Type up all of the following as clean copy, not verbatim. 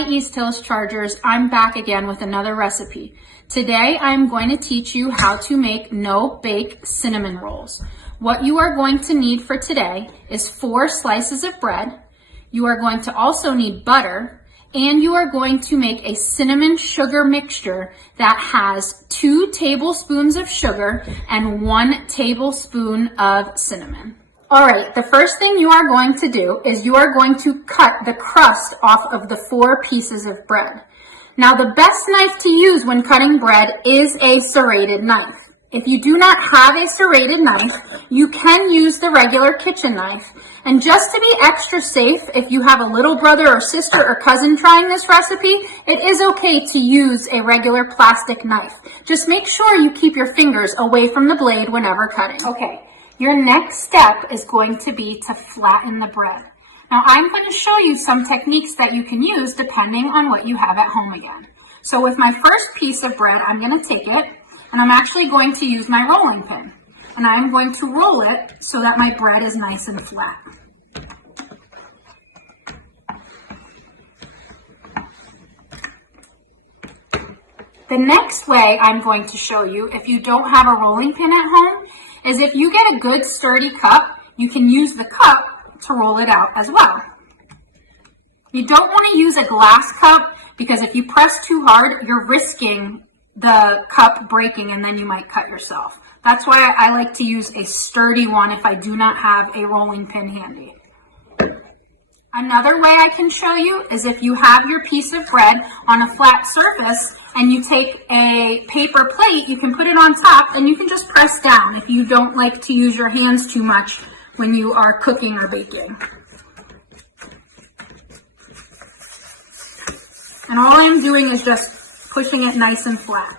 Hi East Hills Chargers, I'm back again with another recipe. Today I'm going to teach you how to make no-bake cinnamon rolls. What you are going to need for today is 4 slices of bread. You are going to also need butter, and you are going to make a cinnamon sugar mixture that has 2 tablespoons of sugar and 1 tablespoon of cinnamon. All right, the first thing you are going to do is you are going to cut the crust off of the 4 pieces of bread. Now, the best knife to use when cutting bread is a serrated knife. If you do not have a serrated knife, you can use the regular kitchen knife. And just to be extra safe, if you have a little brother or sister or cousin trying this recipe, it is okay to use a regular plastic knife. Just make sure you keep your fingers away from the blade whenever cutting. Okay. Your next step is going to be to flatten the bread. Now I'm going to show you some techniques that you can use depending on what you have at home again. So with my first piece of bread, I'm going to take it and I'm actually going to use my rolling pin. And I'm going to roll it so that my bread is nice and flat. The next way I'm going to show you, if you don't have a rolling pin at home, is if you get a good sturdy cup, you can use the cup to roll it out as well. You don't want to use a glass cup because if you press too hard, you're risking the cup breaking and then you might cut yourself. That's why I like to use a sturdy one if I do not have a rolling pin handy. Another way I can show you is if you have your piece of bread on a flat surface and you take a paper plate, you can put it on top and you can just press down if you don't like to use your hands too much when you are cooking or baking. And all I'm doing is just pushing it nice and flat.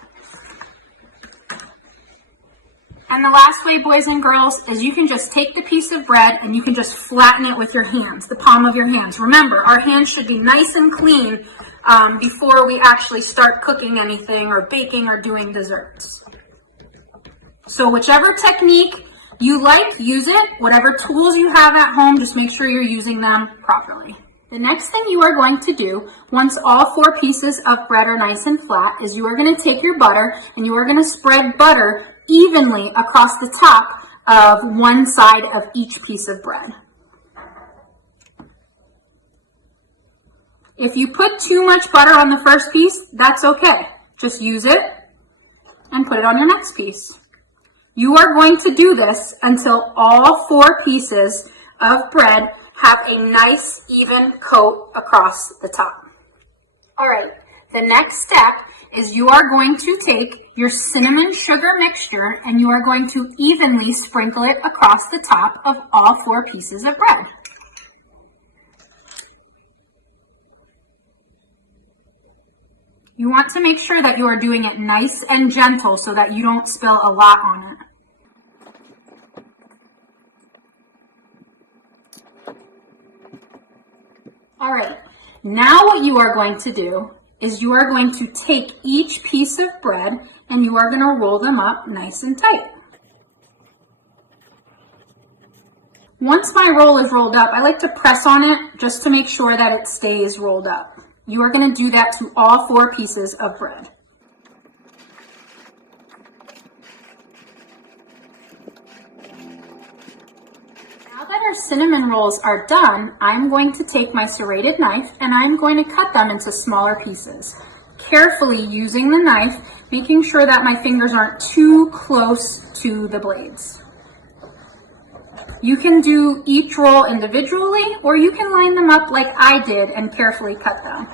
And the last way, boys and girls, is you can just take the piece of bread and you can just flatten it with your hands, the palm of your hands. Remember, our hands should be nice and clean before we actually start cooking anything or baking or doing desserts. So whichever technique you like, use it. Whatever tools you have at home, just make sure you're using them properly. The next thing you are going to do, once all 4 pieces of bread are nice and flat, is you are going to take your butter and you are going to spread butter evenly across the top of one side of each piece of bread. If you put too much butter on the first piece, that's okay. Just use it and put it on your next piece. You are going to do this until all 4 pieces of bread have a nice even coat across the top. All right, the next step is you are going to take your cinnamon sugar mixture and you are going to evenly sprinkle it across the top of all 4 pieces of bread. You want to make sure that you are doing it nice and gentle so that you don't spill a lot on it. All right, now what you are going to do is you are going to take each piece of bread and you are going to roll them up nice and tight. Once my roll is rolled up, I like to press on it just to make sure that it stays rolled up. You are going to do that to all 4 pieces of bread. Now that our cinnamon rolls are done, I'm going to take my serrated knife and I'm going to cut them into smaller pieces. Carefully using the knife, making sure that my fingers aren't too close to the blades. You can do each roll individually or you can line them up like I did and carefully cut them.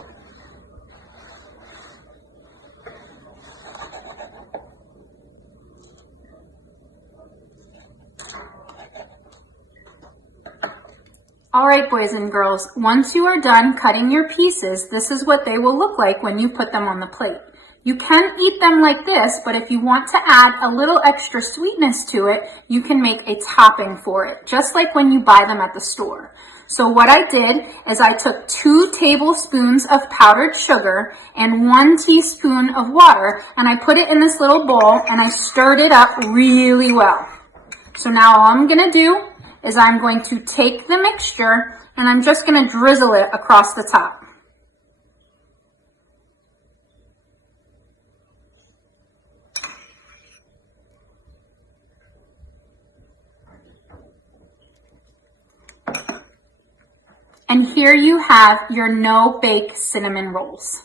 All right, boys and girls, once you are done cutting your pieces, this is what they will look like when you put them on the plate. You can eat them like this, but if you want to add a little extra sweetness to it, you can make a topping for it, just like when you buy them at the store. So what I did is I took 2 tablespoons of powdered sugar and 1 teaspoon of water, and I put it in this little bowl and I stirred it up really well. So now all I'm gonna do is I'm going to take the mixture and I'm just going to drizzle it across the top. here you have your no-bake cinnamon rolls.